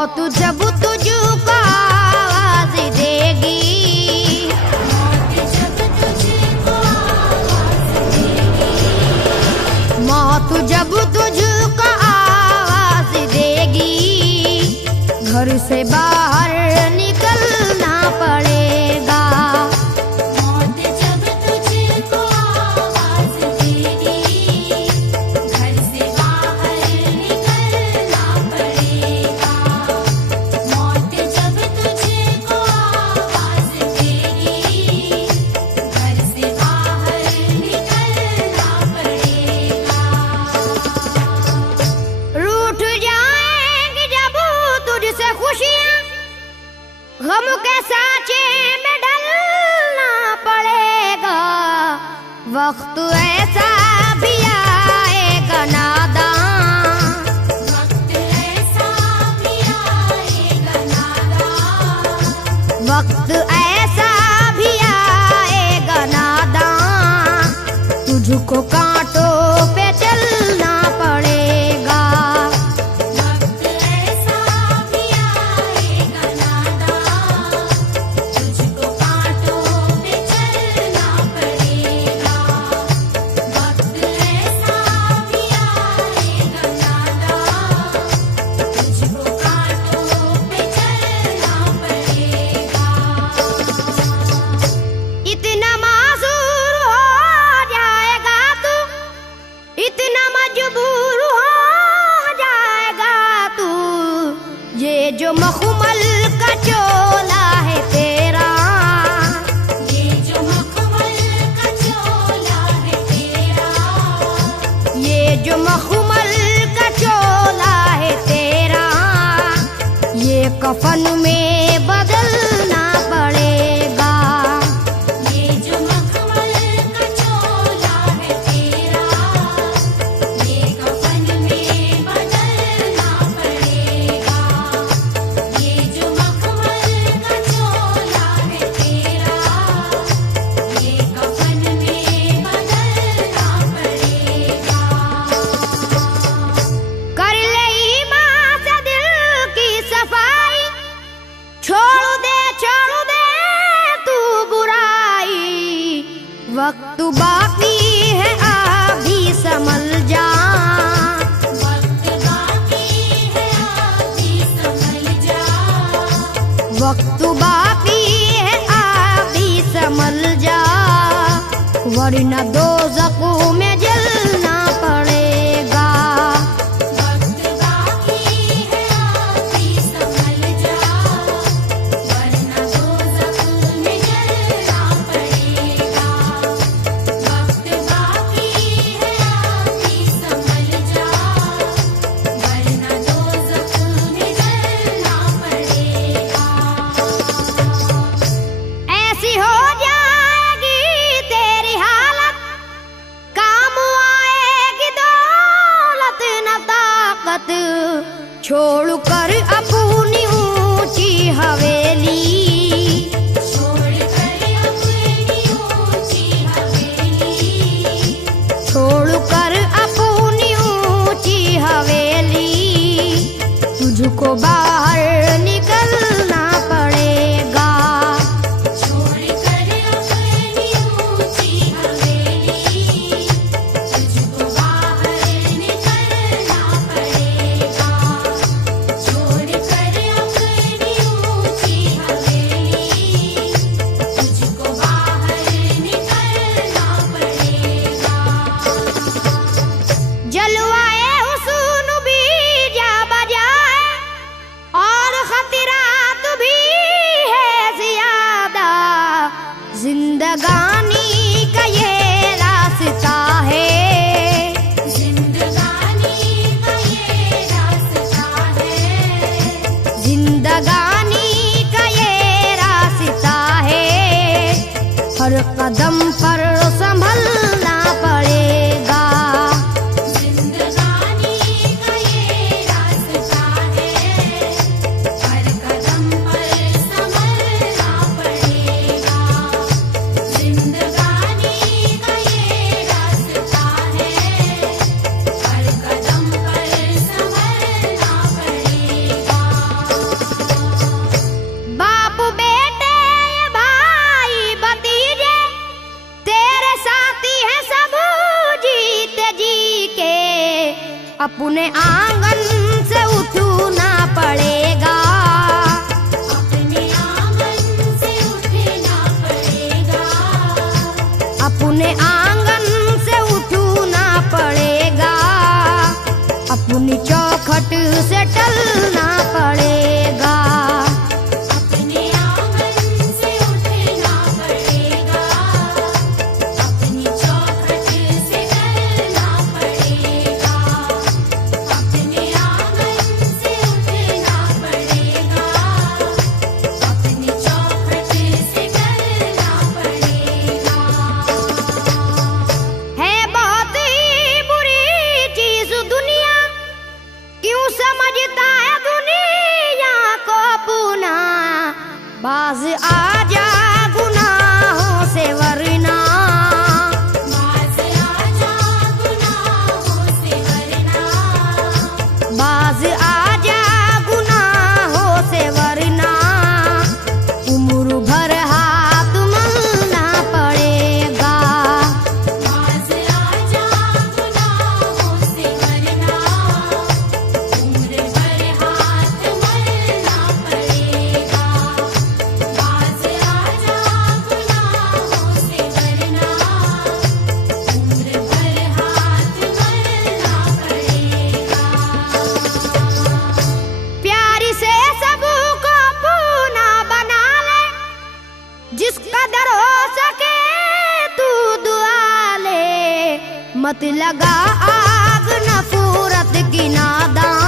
मौत जब तुझको आवाज देगी, मौत जब तुझको आवाज देगी, घर से बाहर निकलना पड़ेगा। मौत जब तुझको आवाज देगी, घर से बाहर निकलना पड़ेगा। मौत जब तुझको आवाज देगी, घर से बाहर निकलना पड़ेगा। रूठ जाएंगी जब तुझसे खुशियां, गम के सांचे में ढलना पड़ेगा। वक्त ऐसा भी आएगा नादान, वक्त ऐसा भी आएगा नादान, वक्त ऐसा भी आएगा नादान, तुझको कांटों पे चलना पड़ेगा। वक्त ऐसा भी आएगा नादान, तुझको कांटों पे चलना पड़ेगा। वक्त ऐसा भी आएगा नादान, तुझको कांटों पे चलना पड़ेगा। इतना मासूर हो जाएगा तू, इतना मजबूर हो जाएगा तू, ये जो मखमल का चोला है तेरा, ये जो मखमल का चोला है तेरा, ये जो मखमल का चोला है तेरा, ये कफन में बदलना पड़ेगा। ये जो मखमल का चोला है तेरा, ये कफन में बदलना पड़ेगा। ये जो मखमल का चोला है तेरा, ये कफन में बदलना पड़ेगा। कर ले ईमान से दिल की सफाई, छोड़ दे तू बुराई, वक्त बाकी है अभी संभल जा, वक्त बाकी है अभी संभल जा, वक्त बाकी है अभी संभल जा, वरना दोज़ख में जलना पड़ेगा। वक्त बाकी है अभी संभल जा, वरना दोज़ख में जलना पड़ेगा। वक्त बाकी है अभी संभल जा, वरना दोज़ख में जलना पड़ेगा। ऐसी हो जाएगी तेरी हालत, काम आएगी दौलत न ताकत, छोड़ कर अपनी ऊंची हवेली, छोड़ कर अपनी ऊंची हवेली, छोड़ कर अपनी ऊंची हवेली, तुझको बाहर निकलना पड़ेगा। छोड़ कर अपनी ऊंची हवेली, तुझको बाहर निकलना पड़ेगा। छोड़ कर अपनी ऊंची हवेली, तुझको बाहर निकलना पड़ेगा। जलवाए हुस्न भी जा बजाए, और खतरात भी है ज्यादा, जिंदगानी का ये रास्ता है, जिंदगानी का ये रास्ता है, जिंदगानी का ये रास्ता है, हर कदम पर संभलना पड़ेगा। जिंदगानी का ये रास्ता है, हर कदम पर संभलना पड़ेगा। जिंदगानी का ये रास्ता है, हर कदम पर संभलना पड़ेगा। अपने आंगन से उठना पड़ेगा। अपने आंगन से उठना पड़ेगा। अपने आंगन से उठना पड़ेगा। अपनी चौखट से टलना पड़ेगा। अपने आंगन से उठना पड़ेगा। अपनी चौखट से टलना पड़ेगा। अपने आंगन से उठना पड़ेगा। अपनी चौखट से टलना पड़ेगा। है बहुत ही बुरी चीज दुनिया, क्यों समझता है दुनिया को अपना। बाज आजा गुनाहों से वरना। बाज आजा गुनाहों से वरना। बाज आजा गुनाहों से वरना। उम्र भर हाथ मलना पड़ेगा। बाज आजा गुनाहों से वरना। उम्र भर हाथ मलना पड़ेगा। बाज आजा गुनाहों से वरना। उम्र भर हाथ मलना पड़ेगा। प्यारी से सबको अपना बना ले, जिस कदर हो सके तू दुआ ले। मत लगा आग नफरत की नादान।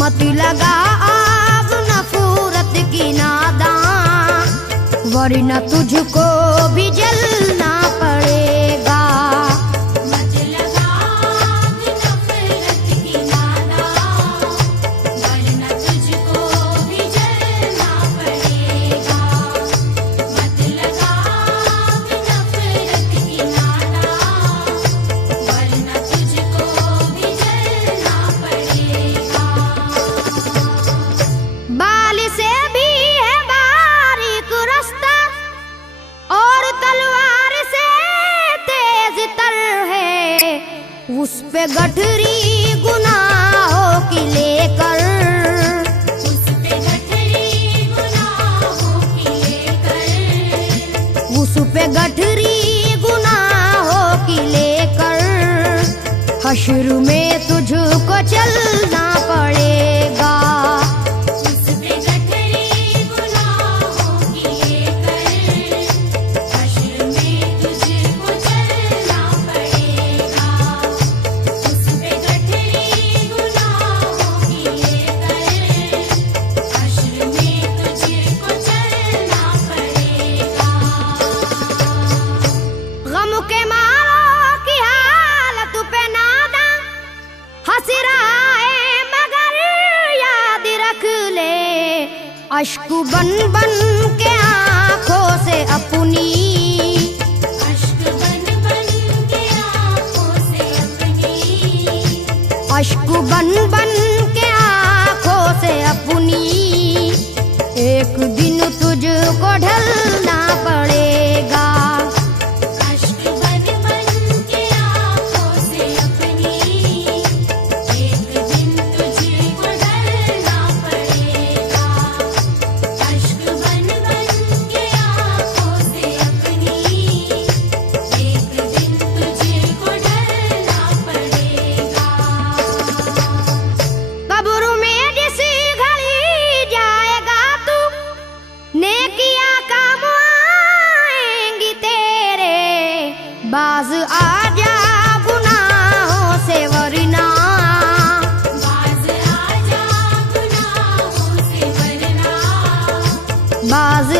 मत लगा आग नफरत की नादान, वरना तुझको भी जलना पड़ेगा। मत लगा आग नफरत की नादान, वरना तुझको भी जलना पड़ेगा। मत लगा आग नफरत की नादान, वरना तुझको भी जलना पड़ेगा। बाल से भी है बारीक रास्ता, और तलवार से तेज तर है। उस पे गठरी गुनाहों की लेकर। उस पे गठरी गुनाहों की लेकर। उस पे गठरी गुनाहों की लेकर। हश्र में तुझको चलना पड़ेगा। उस पे गठरी गुनाहों की लेकर। हश्र में तुझको चलना पड़ेगा। उस पे गठरी गुनाहों की लेकर। हश्र में तुझको चलना पड़ेगा। गम के मारों की हालत पे नादा हंस रहा है, मगर याद रख ले। अश्क बन बन के आंखों से अपनी। अश्क बन बन के आँखों से अपनी। अश्क बन बन के आंखों से अपनी। एक दिन तुझको ढलना पड़ेगा। अश्क बन बन के आँखों से अपनी। एक दिन तुझको ढलना पड़ेगा। अश्क बन बन के आँखों से अपनी। एक दिन तुझको ढलना पड़ेगा। कब्र में जिस घड़ी जाएगा तू, नेकियां काम आएंगी तेरे। बाज आजा गुनाहों से वरना। बाज आजा गुनाहों से वरना। बाज